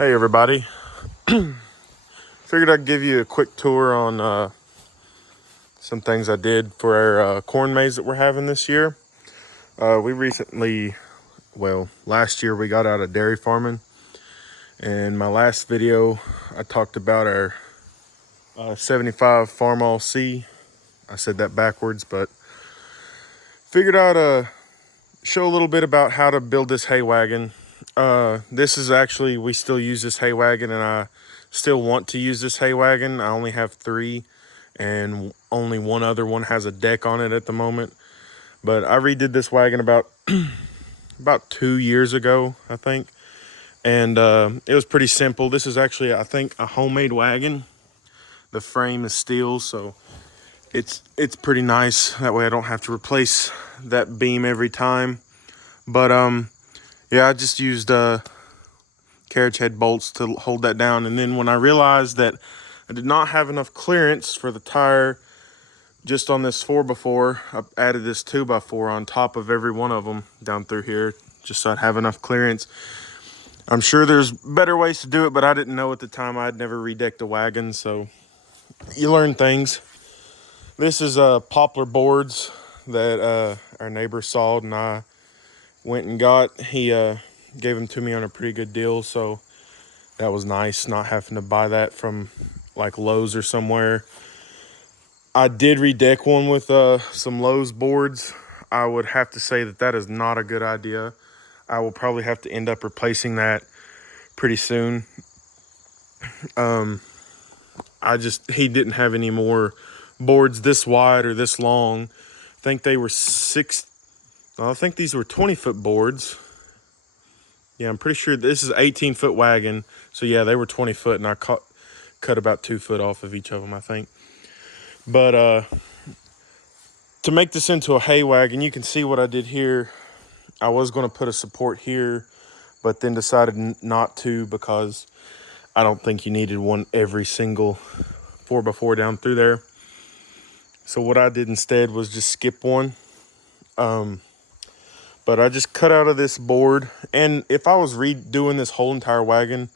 Hey everybody, figured I'd give you a quick tour on some things I did for our corn maze that we're having this year. We recently, last year we got out of dairy farming. In my last video, I talked about our 75 Farm All C. I said that backwards, but figured I'd show a little bit about how to build this hay wagon. This is actually, we still use this hay wagon, and I still want to use this hay wagon. I only have 3, and only one other one has a deck on it at the moment. But I redid this wagon about 2 years ago, I think. And it was pretty simple. This is actually, I think, a homemade wagon. The frame is steel, so it's pretty nice. That way I don't have to replace that beam every time. But yeah, I just used carriage head bolts to hold that down. And then when I realized that I did not have enough clearance for the tire just on this 4x4, I added this 2x4 on top of every one of them down through here, just so I'd have enough clearance. I'm sure there's better ways to do it, but I didn't know at the time. I'd never redecked a wagon, so you learn things. This is poplar boards that our neighbor sawed and I went and got. He gave them to me on a pretty good deal, so that was nice, not having to buy that from like Lowe's or somewhere. I did redeck one with some Lowe's boards. I would have to say that is not a good idea. I will probably have to end up replacing that pretty soon. He didn't have any more boards this wide or this long. I think they were I think these were 20-foot boards. Yeah, I'm pretty sure this is an 18-foot wagon. So yeah, they were 20 foot, and I cut about 2 foot off of each of them, I think. But to make this into a hay wagon, you can see what I did here. I was going to put a support here, but then decided not to because I don't think you needed one every single 4x4 down through there. So what I did instead was just skip one. But I just cut out of this board, and if I was redoing this whole entire wagon,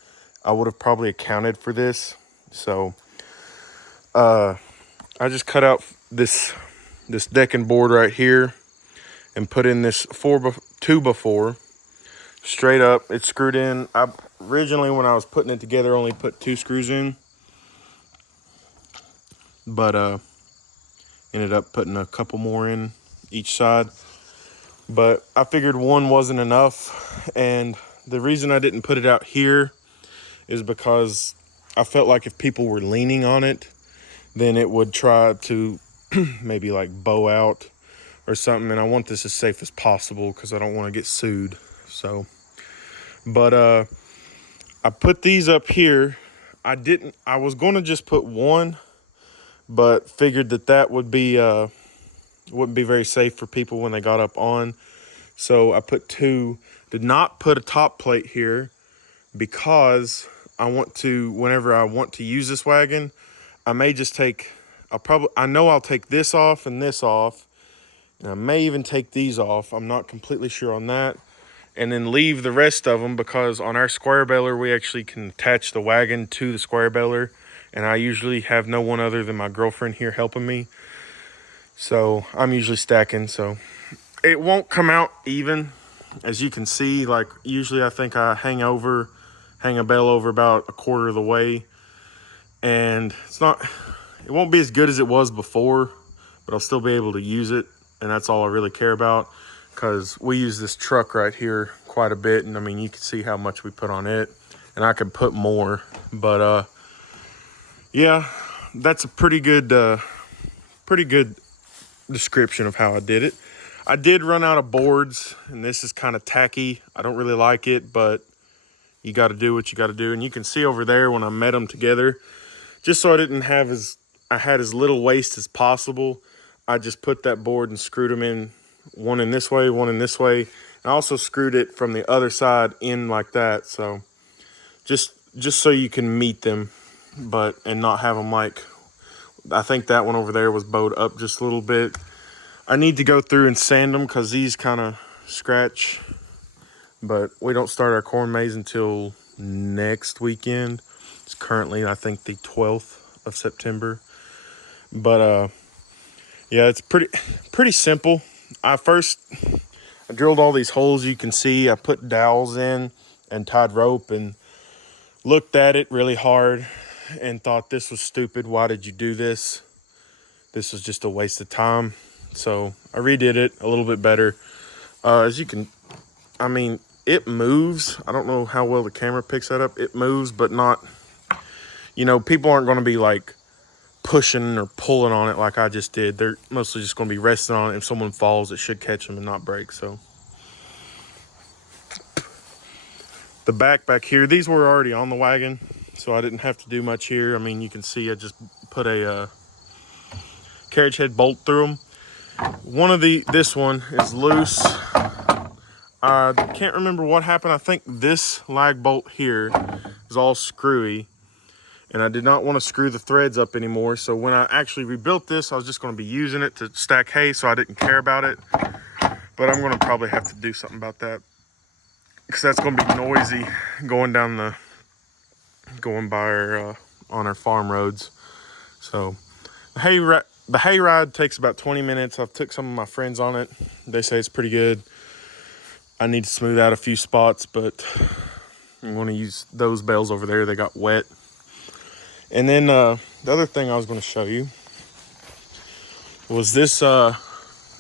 I would have probably accounted for this. So I just cut out this decking board right here and put in this 2x4 straight up. It's screwed in. I originally, when I was putting it together, only put 2 screws in, but ended up putting a couple more in each side. But I figured one wasn't enough, and the reason I didn't put it out here is because I felt like if people were leaning on it, then it would try to maybe like bow out or something, and I want this as safe as possible because I don't want to get sued. So, but I put these up here. I was going to just put one, but figured that would be wouldn't be very safe for people when they got up on. So I put 2. Did not put a top plate here because I want to, whenever I want to use this wagon, I may just I know I'll take this off and this off, and I may even take these off. I'm not completely sure on that. And then leave the rest of them, because on our square baler, we actually can attach the wagon to the square baler, and I usually have no one other than my girlfriend here helping me. So I'm usually stacking, so it won't come out even. As you can see, like usually I think I hang a bale over about 1/4 of the way, and it won't be as good as it was before, but I'll still be able to use it, and that's all I really care about, because we use this truck right here quite a bit, and I mean, you can see how much we put on it, and I could put more. But yeah, that's a pretty good description of how I did it. I did run out of boards, and this is kind of tacky. I don't really like it, but you got to do what you got to do. And you can see over there when I met them together, just so I had as little waste as possible, I just put that board and screwed them in, one in this way, one in this way. And I also screwed it from the other side in like that. So just so you can meet them, and not have them like, I think that one over there was bowed up just a little bit. I need to go through and sand them because these kind of scratch, but we don't start our corn maze until next weekend. It's currently, I think, the 12th of September. But yeah, it's pretty simple. I drilled all these holes you can see. I put dowels in and tied rope and looked at it really hard and thought this was stupid. Why did you do this? This was just a waste of time. So I redid it a little bit better. As you can, I mean, it moves. I don't know how well the camera picks that up. It moves, but not, people aren't going to be like pushing or pulling on it like I just did. They're mostly just going to be resting on it. If someone falls, it should catch them and not break. So the back here, these were already on the wagon, so I didn't have to do much here. I mean, you can see I just put a carriage head bolt through them. This one is loose. I can't remember what happened. I think this lag bolt here is all screwy, and I did not want to screw the threads up anymore. So when I actually rebuilt this, I was just going to be using it to stack hay, so I didn't care about it. But I'm going to probably have to do something about that, because that's going to be noisy going by our on our farm roads. So the hay ride takes about 20 minutes. I've took some of my friends on it. They say it's pretty good. I need to smooth out a few spots, but I'm going to use those bales over there. They got wet. And then the other thing I was going to show you was this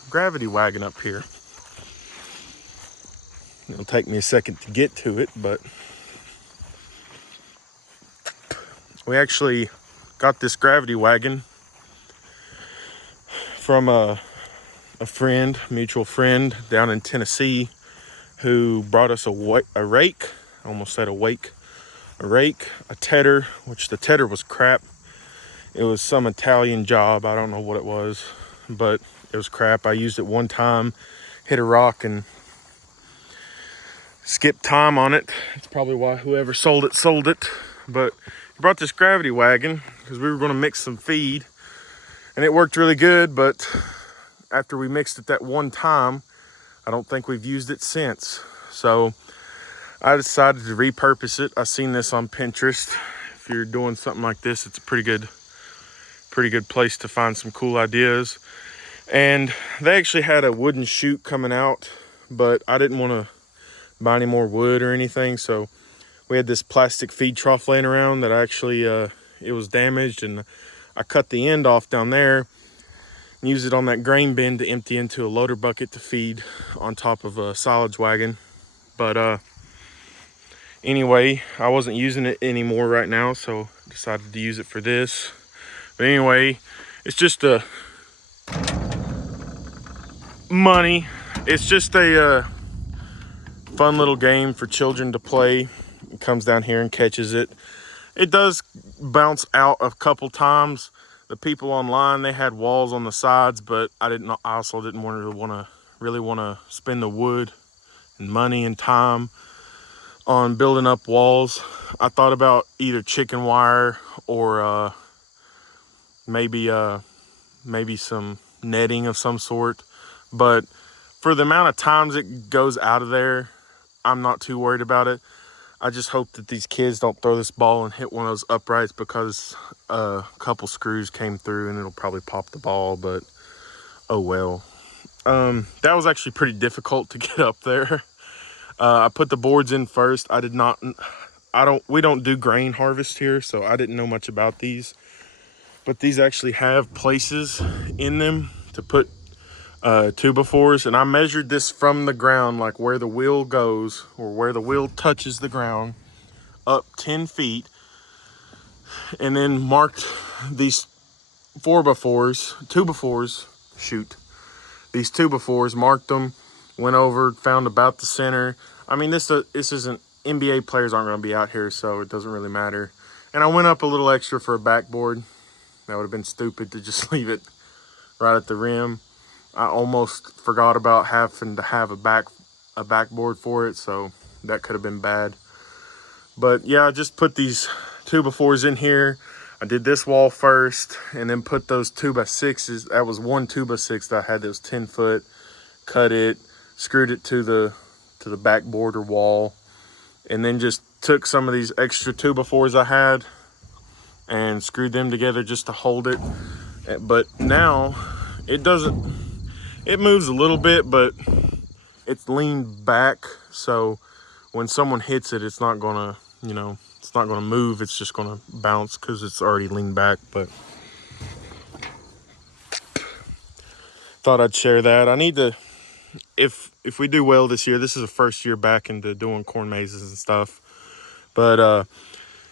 gravity wagon up here. It'll take me a second to get to it, but we actually got this gravity wagon from a mutual friend down in Tennessee, who brought us a rake. I almost said a rake, a tedder, which the tedder was crap. It was some Italian job. I don't know what it was, but it was crap. I used it one time, hit a rock and skipped time on it. It's probably why whoever sold it. But he brought this gravity wagon because we were going to mix some feed, and it worked really good. But after we mixed it that one time, I don't think we've used it since. So I decided to repurpose it. I seen this on Pinterest. If you're doing something like this, it's a pretty good place to find some cool ideas. And they actually had a wooden chute coming out, but I didn't want to buy any more wood or anything. So we had this plastic feed trough laying around that it was damaged, and I cut the end off down there, use it on that grain bin to empty into a loader bucket to feed on top of a silage wagon. But anyway, I wasn't using it anymore right now, so decided to use it for this. But anyway, it's just a fun little game for children to play. It comes down here and catches it. It does bounce out a couple times. The people online, they had walls on the sides, but I also didn't really want to spend the wood and money and time on building up walls. I thought about either chicken wire or maybe some netting of some sort. But for the amount of times it goes out of there, I'm not too worried about it. I just hope that these kids don't throw this ball and hit one of those uprights, because a couple screws came through and it'll probably pop the ball, but oh well. That was actually pretty difficult to get up there. I put the boards in first. We don't do grain harvest here, so I didn't know much about these. But these actually have places in them to put 2x4s, and I measured this from the ground, like where the wheel goes or where the wheel touches the ground, up 10 feet, and then marked these 2x4s, these 2x4s, marked them, went over, found about the center. I mean, this isn't, NBA players aren't going to be out here, so it doesn't really matter. And I went up a little extra for a backboard. That would have been stupid to just leave it right at the rim. I almost forgot about having to have a backboard for it, so that could have been bad. But yeah, I just put these 2x4s in here. I did this wall first, and then put those 2x6s. That was one 2x6 that I had that was 10 foot. Cut it, screwed it to the backboard or wall, and then just took some of these extra 2x4s I had and screwed them together just to hold it. But now it moves a little bit, but it's leaned back, so when someone hits it, it's not gonna, it's not gonna move. It's just gonna bounce because it's already leaned back. But thought I'd share that. I need to, if we do well this year, this is the first year back into doing corn mazes and stuff. But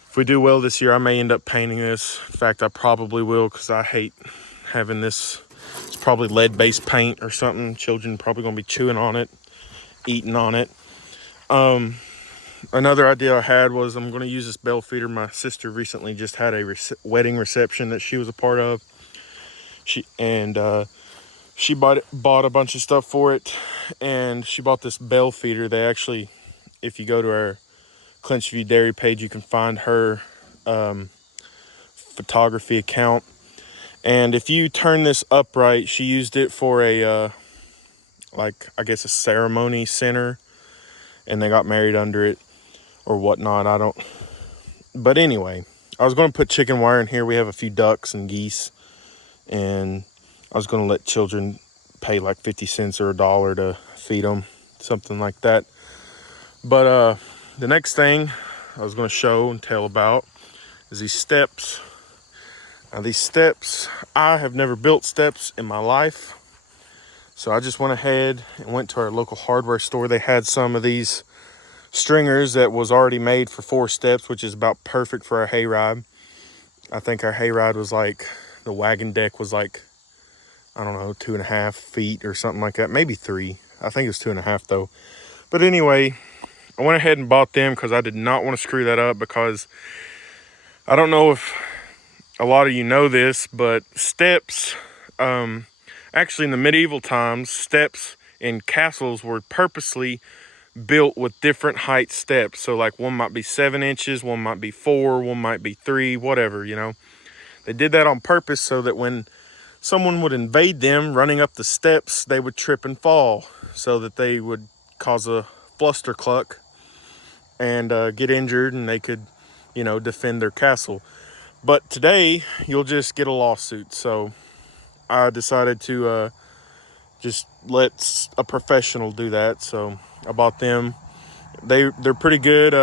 if we do well this year, I may end up painting this. In fact, I probably will, because I hate having this. It's probably lead-based paint or something. Children probably gonna be chewing on it, eating on it. Another idea I had was I'm gonna use this bell feeder. My sister recently just had a wedding reception that she was a part of. She bought a bunch of stuff for it, and she bought this bell feeder. They actually, if you go to our clinchviewdairy page, you can find her photography account. And if you turn this upright, she used it for a I guess a ceremony center, and they got married under it or whatnot. But anyway, I was going to put chicken wire in here. We have a few ducks and geese, and I was going to let children pay like 50 cents or $1 to feed them, something like that. But the next thing I was going to show and tell about is these steps. Now these steps, I have never built steps in my life, so I just went ahead and went to our local hardware store. They had some of these stringers that was already made for 4 steps, which is about perfect for our hayride. I think our hayride was like, the wagon deck was like, I don't know, 2.5 feet or something like that, maybe 3. I think it was 2.5 though. But anyway, I went ahead and bought them because I did not want to screw that up, because I don't know if a lot of you know this, but steps, actually in the medieval times, steps in castles were purposely built with different height steps. So like one might be 7 inches, one might be 4, one might be 3, whatever, They did that on purpose so that when someone would invade them running up the steps, they would trip and fall, so that they would cause a flustercluck and get injured, and they could, defend their castle. But today, you'll just get a lawsuit. So I decided to just let a professional do that. So I bought them. They're pretty good.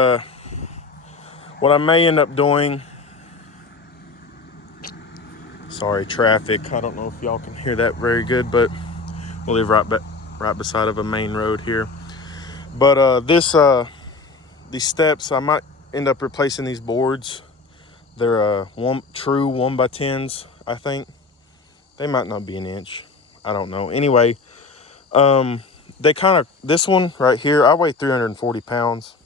What I may end up doing, sorry, traffic. I don't know if y'all can hear that very good, but we live right beside of a main road here. But these steps, I might end up replacing these boards. They're true 1x10s, I think. They might not be an inch. I don't know. Anyway, this one right here, I weigh 340 pounds.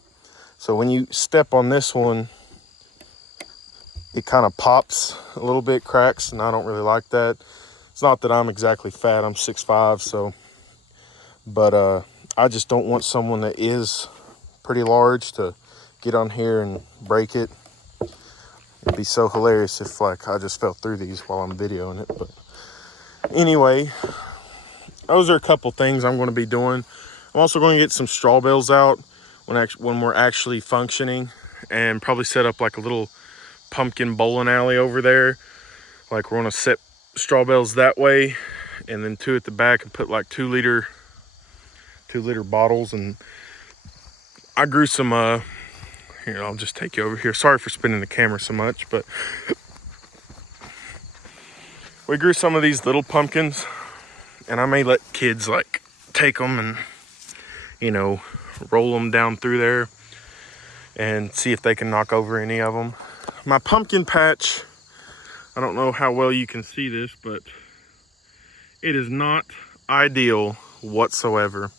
So when you step on this one, it kind of pops a little bit, cracks, and I don't really like that. It's not that I'm exactly fat. I'm 6'5", so. But I just don't want someone that is pretty large to get on here and break it. It'd be so hilarious if I just fell through these while I'm videoing it. But anyway, those are a couple things I'm going to be doing. I'm also going to get some straw bales out when we're actually functioning, and probably set up like a little pumpkin bowling alley over there. Like we're going to set straw bales that way, and then 2 at the back, and put like 2-liter bottles. And I grew some here, I'll just take you over here. Sorry for spinning the camera so much, but we grew some of these little pumpkins, and I may let kids take them and roll them down through there and see if they can knock over any of them. My pumpkin patch, I don't know how well you can see this, but it is not ideal whatsoever.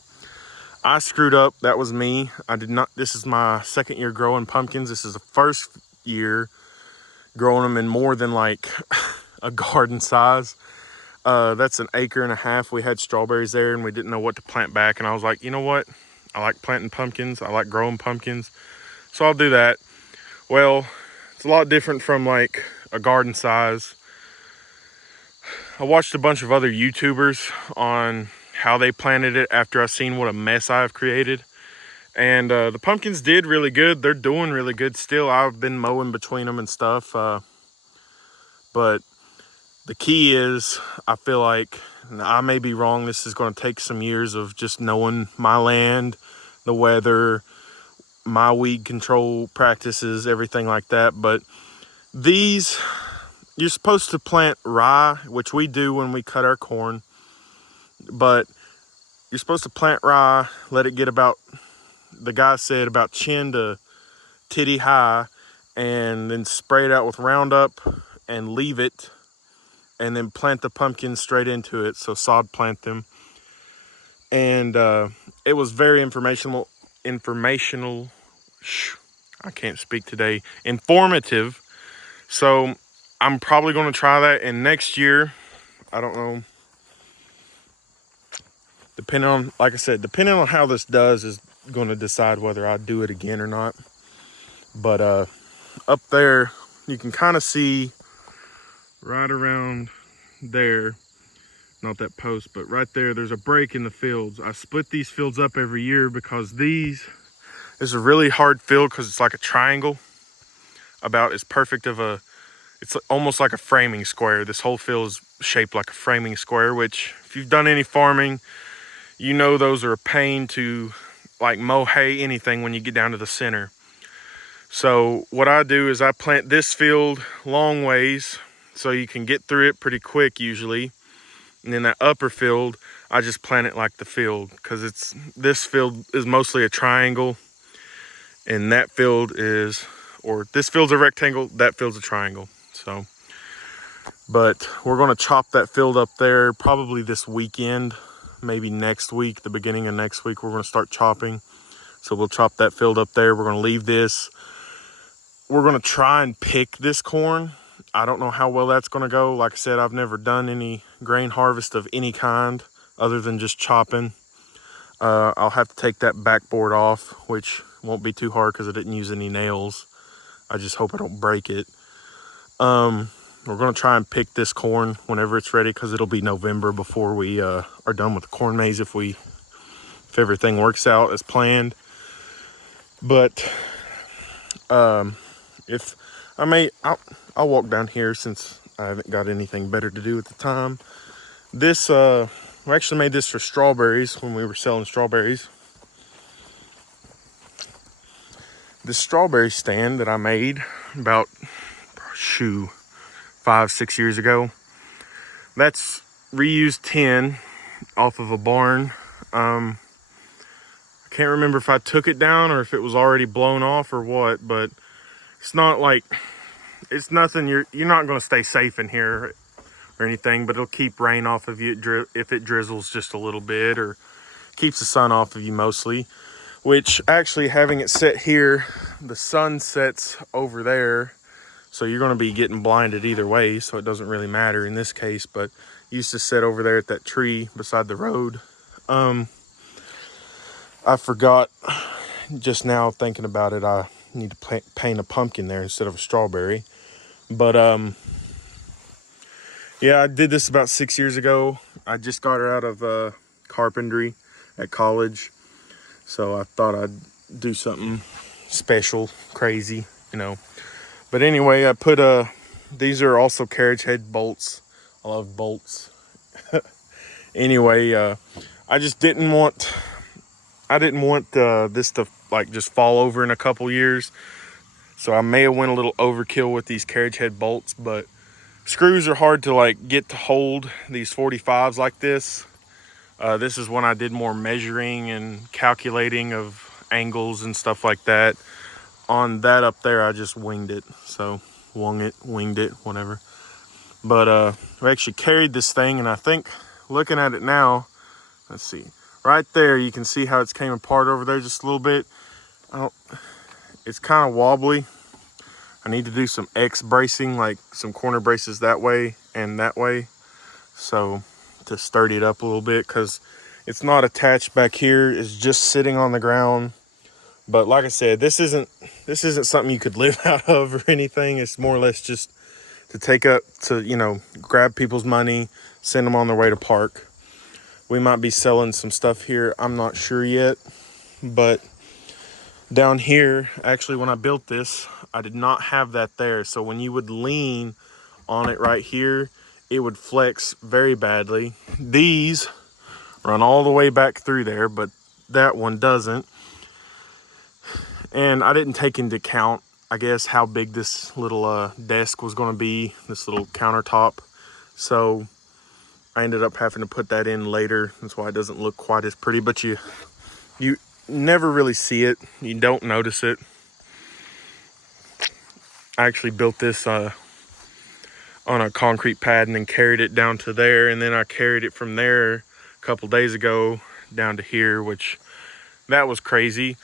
I screwed up. That was me. I did not. This is my 2nd year growing pumpkins. This is the 1st year growing them in more than a garden size. That's an 1.5 acres. We had strawberries there, and we didn't know what to plant back. And I was like, you know what? I like planting pumpkins. I like growing pumpkins. So I'll do that. Well, it's a lot different from a garden size. I watched a bunch of other YouTubers on how they planted it after I seen what a mess I've created. And the pumpkins did really good. They're doing really good still. I've been mowing between them and stuff. But the key is, I feel like, and I may be wrong, this is going to take some years of just knowing my land, the weather, my weed control practices, everything like that. But these, you're supposed to plant rye, which we do when we cut our corn. But you're supposed to plant rye, let it get about, the guy said, about chin to titty high, and then spray it out with Roundup and leave it, and then plant the pumpkins straight into it. So sod plant them. And it was very informational. I can't speak today. Informative. So I'm probably going to try that. And next year, I don't know. Depending on, like I said, depending on how this does is going to decide whether I do it again or not. But up there, you can kind of see right around there, not that post, but right there, there's a break in the fields. I split these fields up every year because this is a really hard field because it's like a triangle, about as perfect of a, it's almost like a framing square. This whole field is shaped like a framing square, which if you've done any farming, you know those are a pain to like mow hay, anything, when you get down to the center. So what I do is I plant this field long ways so you can get through it pretty quick usually. And then that upper field, I just plant it like the field, because this field is mostly a triangle, and that field is, or this field's a rectangle, that field's a triangle. So, but we're going to chop that field up there probably this weekend, maybe next week, the beginning of next week, we're going to start chopping. So we'll chop that field up there. We're going to leave this. We're going to try and pick this corn. I don't know how well that's going to go. Like I said, I've never done any grain harvest of any kind other than just chopping. I'll have to take that backboard off, which won't be too hard because I didn't use any nails. I just hope I don't break it. We're going to try and pick this corn whenever it's ready, because it'll be November before we are done with the corn maze, if everything works out as planned. But if I may, I'll walk down here since I haven't got anything better to do at the time. This, we actually made this for strawberries when we were selling strawberries. This strawberry stand that I made about, 5-6 years ago. That's reused tin off of a barn. I can't remember if I took it down or if it was already blown off or what, but it's not like, it's nothing, you're not going to stay safe in here or anything, but it'll keep rain off of you if it drizzles just a little bit, or keeps the sun off of you mostly. Which, actually, having it set here, the sun sets over there, so you're going to be getting blinded either way, so it doesn't really matter in this case. But it used to sit over there at that tree beside the road. I forgot, just now thinking about it, I need to paint a pumpkin there instead of a strawberry. But yeah, I did this about 6 years ago. I just got her out of carpentry at college, so I thought I'd do something special, crazy, you know. But anyway, I put these are also carriage head bolts. I love bolts. Anyway, I just didn't want this to like just fall over in a couple years. So I may have went a little overkill with these carriage head bolts, but screws are hard to like get to hold these 45s like this. This is when I did more measuring and calculating of angles and stuff like that. On that up there, I just winged it. So winged it, whatever. But we actually carried this thing, and I think looking at it now, let's see, right there you can see how it's came apart over there just a little bit. It's kind of wobbly. I need to do some X bracing, like some corner braces that way and that way, so to sturdy it up a little bit, because it's not attached back here. It's just sitting on the ground. But like I said, this isn't something you could live out of or anything. It's more or less just to take up to, you know, grab people's money, send them on their way to park. We might be selling some stuff here. I'm not sure yet, but Down here, actually, when I built this, I did not have that there. So when you would lean on it right here, it would flex very badly. These run all the way back through there, but that one doesn't. And I didn't take into account, I guess, how big this little desk was going to be, this little countertop. So I ended up having to put that in later. That's why it doesn't look quite as pretty, but you never really see it. You don't notice it. I actually built this on a concrete pad and then carried it down to there, and then I carried it from there a couple days ago down to here, which that was crazy.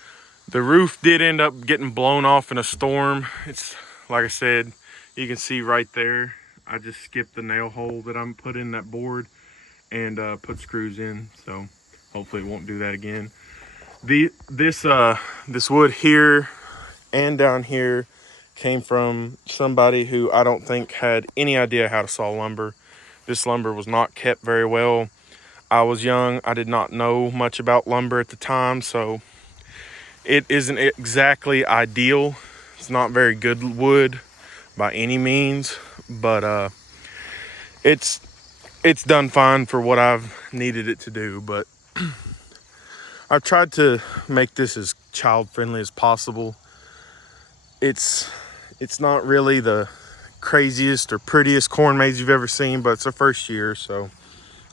The roof did end up getting blown off in a storm. It's like I said, you can see right there, I just skipped the nail hole that I'm put in that board and put screws in, so hopefully it won't do that again. This wood here and down here came from somebody who I don't think had any idea how to saw lumber. This lumber was not kept very well. I was young, I did not know much about lumber at the time, so it isn't exactly ideal. It's not very good wood by any means, but it's done fine for what I've needed it to do. But I've tried to make this as child friendly as possible. It's not really the craziest or prettiest corn maze you've ever seen, but it's the first year, so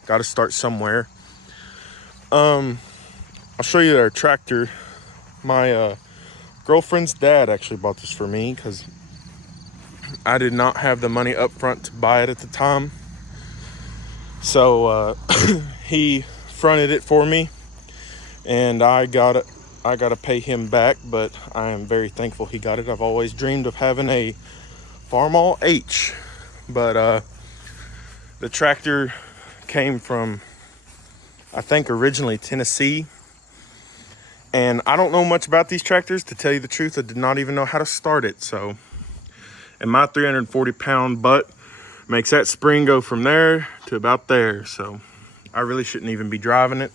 got to start somewhere. I'll show you our tractor. My girlfriend's dad actually bought this for me because I did not have the money up front to buy it at the time. So he fronted it for me, and I gotta pay him back, but I am very thankful he got it. I've always dreamed of having a Farmall H, but the tractor came from, I think, originally Tennessee. And I don't know much about these tractors, to tell you the truth. I did not even know how to start it. So, and my 340-pound butt makes that spring go from there to about there. So I really shouldn't even be driving it.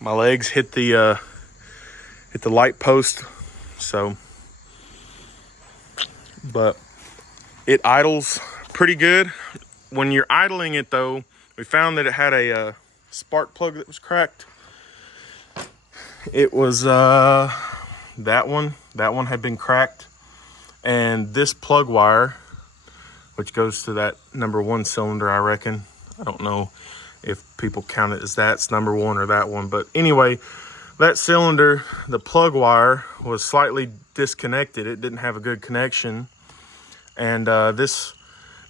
My legs hit the light post. So, but it idles pretty good. When you're idling it though, we found that it had a spark plug that was cracked. It was that one had been cracked, and this plug wire, which goes to that number 1 cylinder, I reckon. I don't know if people count it as that's number 1 or that one, but anyway, that cylinder, the plug wire was slightly disconnected. It didn't have a good connection, and this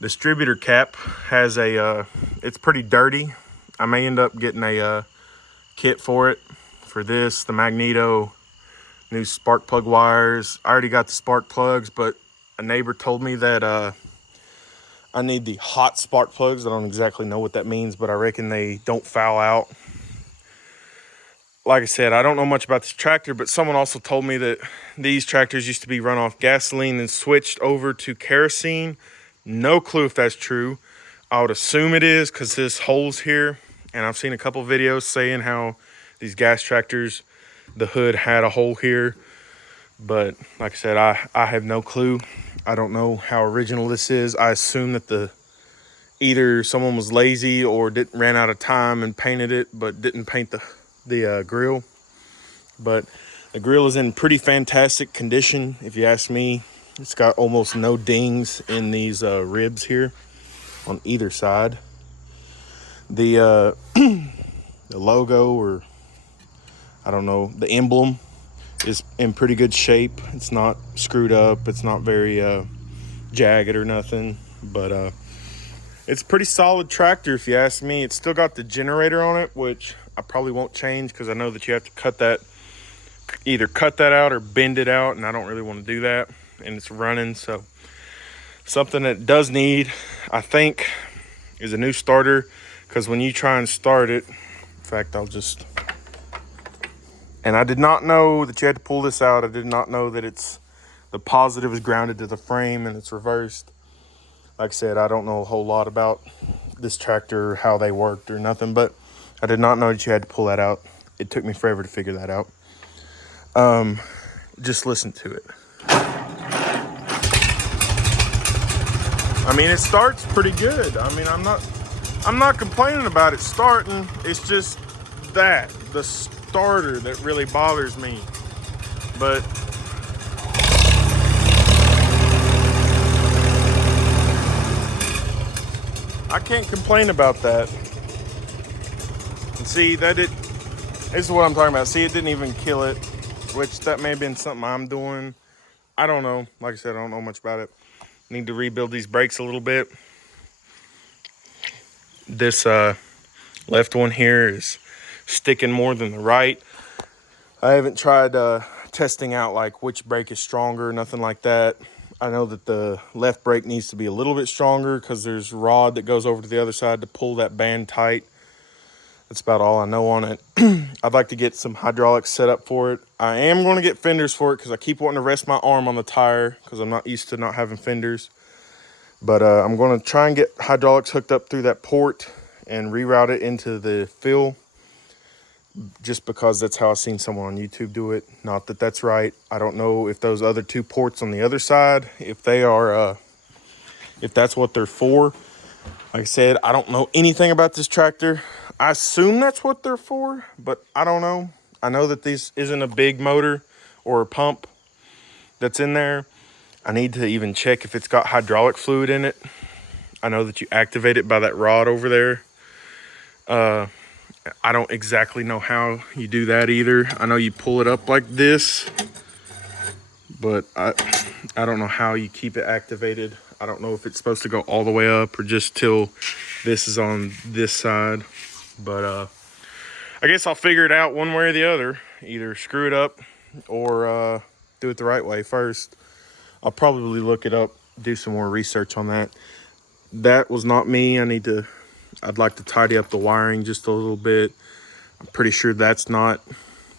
distributor cap has it's pretty dirty. I may end up getting a kit for it. For this, the magneto, new spark plug wires. I already got the spark plugs, but a neighbor told me that I need the hot spark plugs. I don't exactly know what that means, but I reckon they don't foul out. Like I said, I don't know much about this tractor, but someone also told me that these tractors used to be run off gasoline and switched over to kerosene. No clue if that's true. I would assume it is because this hole's here, and I've seen a couple videos saying how these gas tractors, the hood had a hole here, but like I said, I have no clue. I don't know how original this is. I assume that either someone was lazy or ran out of time and painted it, but didn't paint the grill. But the grill is in pretty fantastic condition, if you ask me. It's got almost no dings in these ribs here on either side. The logo, or I don't know, the emblem is in pretty good shape. It's not screwed up. It's not very jagged or nothing, but it's a pretty solid tractor if you ask me. It's still got the generator on it, which I probably won't change because I know that you have to either cut that out or bend it out, and I don't really want to do that. And it's running, so something that does need, I think, is a new starter, because when you try and start it, in fact, and I did not know that you had to pull this out. I did not know that the positive is grounded to the frame and it's reversed. Like I said, I don't know a whole lot about this tractor, how they worked or nothing, but I did not know that you had to pull that out. It took me forever to figure that out. Just listen to it. I mean, it starts pretty good. I mean, I'm not complaining about it starting. It's just the starter that really bothers me. But I can't complain about that. And see, this is what I'm talking about. See, it didn't even kill it, which that may have been something I'm doing. I don't know. Like I said, I don't know much about it. Need to rebuild these brakes a little bit. This left one here is sticking more than the right. I haven't tried testing out like which brake is stronger, nothing like that. I know that the left brake needs to be a little bit stronger because there's rod that goes over to the other side to pull that band tight. That's about all I know on it. I'd like to get some hydraulics set up for it. I am going to get fenders for it because I keep wanting to rest my arm on the tire because I'm not used to not having fenders. But I'm going to try and get hydraulics hooked up through that port and reroute it into the fill, just because that's how I've seen someone on YouTube do it. Not that that's right. I don't know if those other two ports on the other side, if they are, if that's what they're for. Like I said, I don't know anything about this tractor. I assume that's what they're for, but I don't know. I know that this isn't a big motor or a pump that's in there. I need to even check if it's got hydraulic fluid in it. I know that you activate it by that rod over there. I don't exactly know how you do that either. I know you pull it up like this, but I don't know how you keep it activated. I don't know if it's supposed to go all the way up or just till this is on this side. But I guess I'll figure it out one way or the other. Either screw it up or do it the right way first. I'll probably look it up, do some more research on that. That was not me. I'd like to tidy up the wiring just a little bit. I'm pretty sure that's not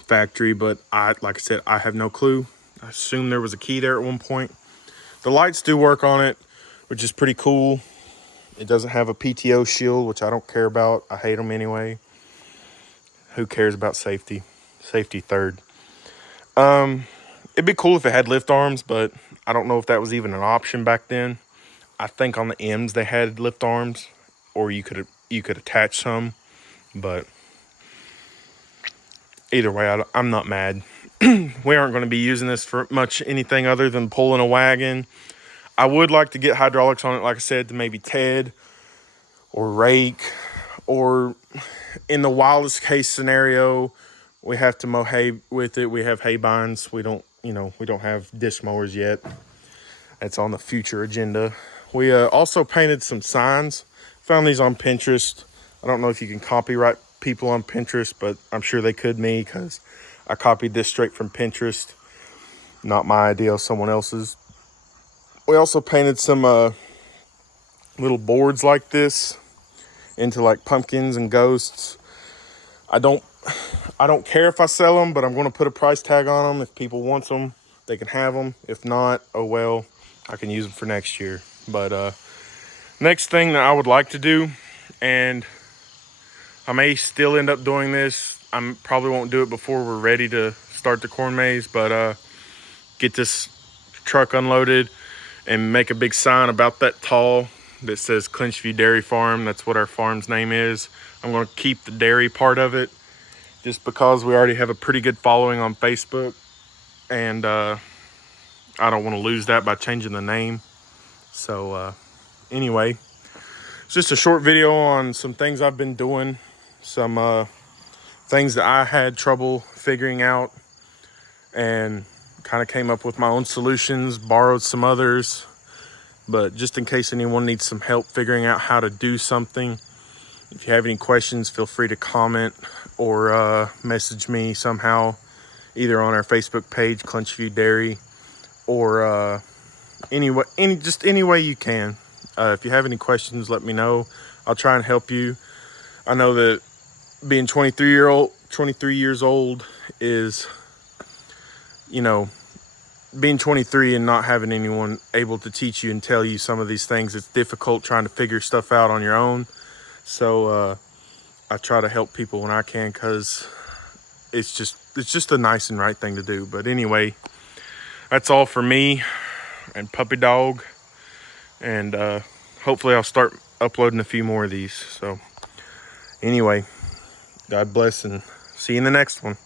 factory, but like I said, I have no clue. I assume there was a key there at one point. The lights do work on it, which is pretty cool. It doesn't have a PTO shield, which I don't care about. I hate them anyway. Who cares about safety? Safety third. It'd be cool if it had lift arms, but I don't know if that was even an option back then. I think on the M's they had lift arms, or you could attach some, but either way, I'm not mad. We aren't going to be using this for much anything other than pulling a wagon. I would like to get hydraulics on it, like I said, to maybe Ted or rake, or in the wildest case scenario, we have to mow hay with it. We have hay binds. We don't have disc mowers yet. That's on the future agenda. We also painted some signs. Found these on Pinterest. I don't know if you can copyright people on Pinterest, but I'm sure they could me because I copied this straight from Pinterest. Not my idea, someone else's. We also painted some little boards like this into like pumpkins and ghosts. I don't care if I sell them, but I'm going to put a price tag on them. If people want them, they can have them. If not, oh well, I can use them for next year. But next thing that I would like to do, and I may still end up doing this, I probably won't do it before we're ready to start the corn maze, but get this truck unloaded and make a big sign about that tall that says Clinchview Dairy Farm. That's what our farm's name is. I'm going to keep the dairy part of it just because we already have a pretty good following on Facebook, and I don't want to lose that by changing the name. So anyway, it's just a short video on some things I've been doing, some things that I had trouble figuring out, and kind of came up with my own solutions, borrowed some others. But just in case anyone needs some help figuring out how to do something, if you have any questions, feel free to comment or message me somehow, either on our Facebook page, Clinchview Dairy, or any way you can. If you have any questions, let me know. I'll try and help you. I know that being 23 years old is, being 23 and not having anyone able to teach you and tell you some of these things, it's difficult trying to figure stuff out on your own. So I try to help people when I can, because it's just a nice and right thing to do. But anyway, that's all for me and Puppy Dog. And hopefully I'll start uploading a few more of these. So anyway, God bless and see you in the next one.